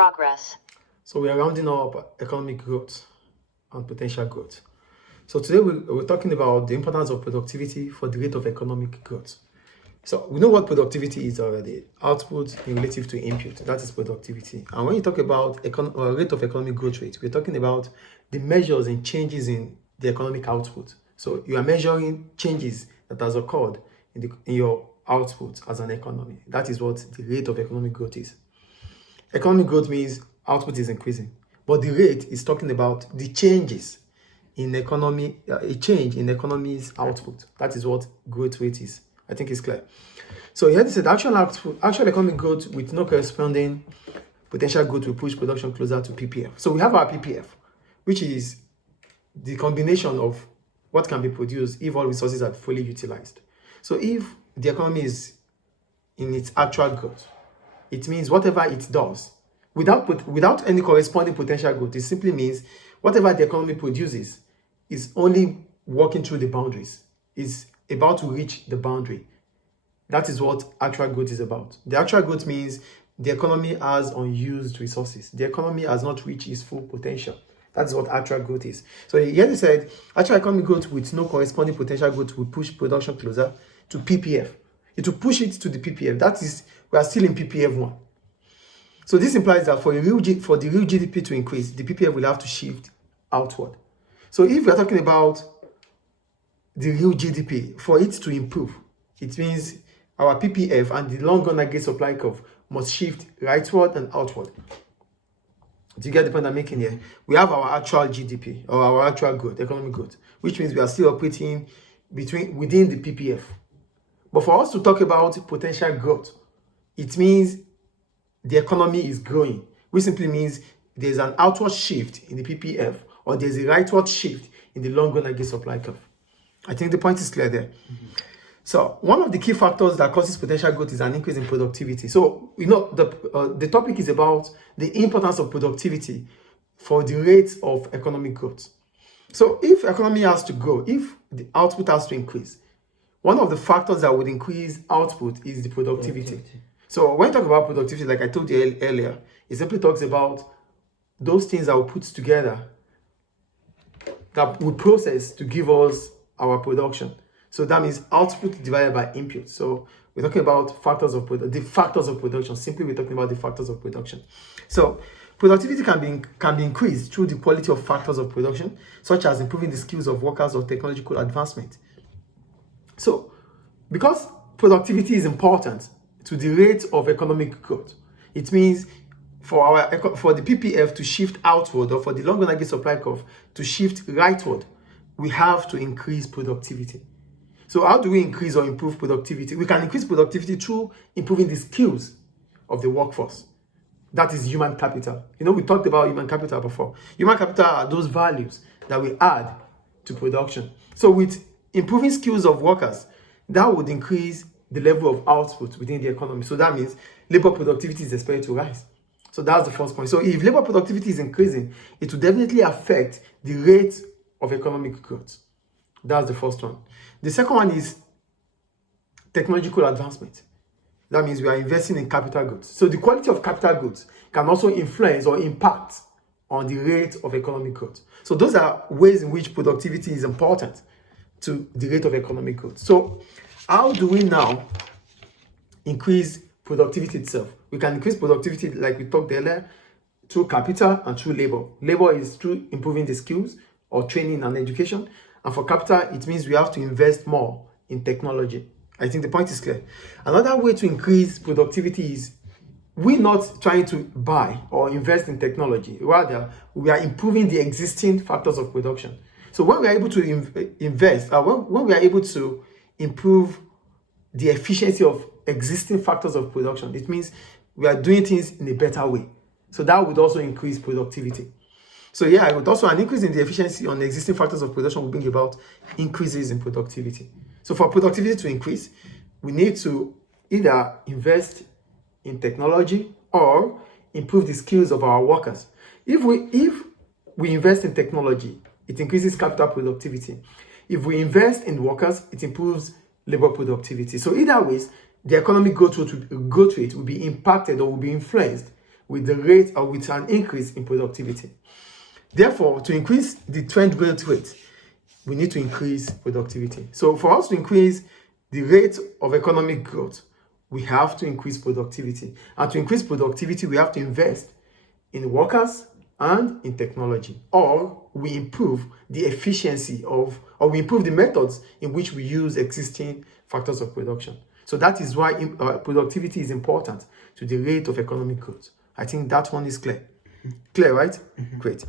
progress. So we are rounding up economic growth and potential growth. So today we're talking about the importance of productivity for the rate of economic growth. So we know what productivity is already. Output in relative to input, that is productivity. And when you talk about rate of economic growth rate, we're talking about the measures and changes in the economic output. So you are measuring changes that has occurred in your output as an economy. That is what the rate of economic growth is. Economic growth means output is increasing, but the rate is talking about the changes in economy, a change in economy's output. That is what growth rate is. I think it's clear. So here it said actual economic growth with no corresponding potential growth will push production closer to PPF. So we have our PPF, which is the combination of what can be produced if all resources are fully utilized. So if the economy is in its actual growth, it means whatever it does, without any corresponding potential growth, it simply means whatever the economy produces is only working through the boundaries, is about to reach the boundary. That is what actual growth is about. The actual growth means the economy has unused resources. The economy has not reached its full potential. That's what actual growth is. So here they said, actual economic growth with no corresponding potential growth will push production closer to PPF. It will push it to the PPF. That is, we are still in PPF 1. So this implies that for the real GDP to increase, the PPF will have to shift outward. So if we are talking about the real GDP, for it to improve, it means our PPF and the long-run aggregate supply curve must shift rightward and outward. Do you get the point I'm making here? We have our actual GDP or our actual growth, economic growth, which means we are still operating within the PPF. But for us to talk about potential growth, it means the economy is growing, which simply means there's an outward shift in the PPF or there's a rightward shift in the long-run aggregate supply curve. I think the point is clear there. So one of the key factors that causes potential growth is an increase in productivity. So the topic is about the importance of productivity for the rate of economic growth. So if economy has to grow, if the output has to increase, one of the factors that would increase output is the productivity. So when you talk about productivity, like I told you earlier, it simply talks about those things that we put together that we process to give us our production. So that means output divided by input. So we're talking about the factors of production. Simply, we're talking about the factors of production. So productivity can be increased through the quality of factors of production, such as improving the skills of workers or technological advancement. So because productivity is important to the rate of economic growth, it means for the PPF to shift outward or for the long-run aggregate supply curve to shift rightward, we have to increase productivity. So how do we increase or improve productivity? We can increase productivity through improving the skills of the workforce. That is human capital. We talked about human capital before. Human capital are those values that we add to production. So with improving skills of workers, that would increase the level of output within the economy. So that means labor productivity is expected to rise. So that's the first point. So if labor productivity is increasing, it will definitely affect the rate of economic growth. That's the first one. The second one is technological advancement. That means we are investing in capital goods. So the quality of capital goods can also influence or impact on the rate of economic growth. So those are ways in which productivity is important to the rate of economic growth. So how do we now increase productivity itself? We can increase productivity, like we talked earlier, through capital and through labor. Labor is through improving the skills or training and education. And for capital, it means we have to invest more in technology. I think the point is clear. Another way to increase productivity is we're not trying to buy or invest in technology. Rather, we are improving the existing factors of production. So when we are able to invest, when we are able to improve the efficiency of existing factors of production, it means we are doing things in a better way. So that would also increase productivity. So yeah, I would also an increase in the efficiency on the existing factors of production will bring about increases in productivity. So for productivity to increase, we need to either invest in technology or improve the skills of our workers. If we invest in technology, it increases capital productivity. If we invest in workers, it improves labor productivity. So either ways, the economic growth rate will be impacted or will be influenced with the rate or with an increase in productivity. Therefore, to increase the trend growth rate, we need to increase productivity. So for us to increase the rate of economic growth, we have to increase productivity. And to increase productivity, we have to invest in workers and in technology, or we improve the efficiency of, or we improve the methods in which we use existing factors of production. So that is why productivity is important to the rate of economic growth. I think that one is clear. Clear, right? Great.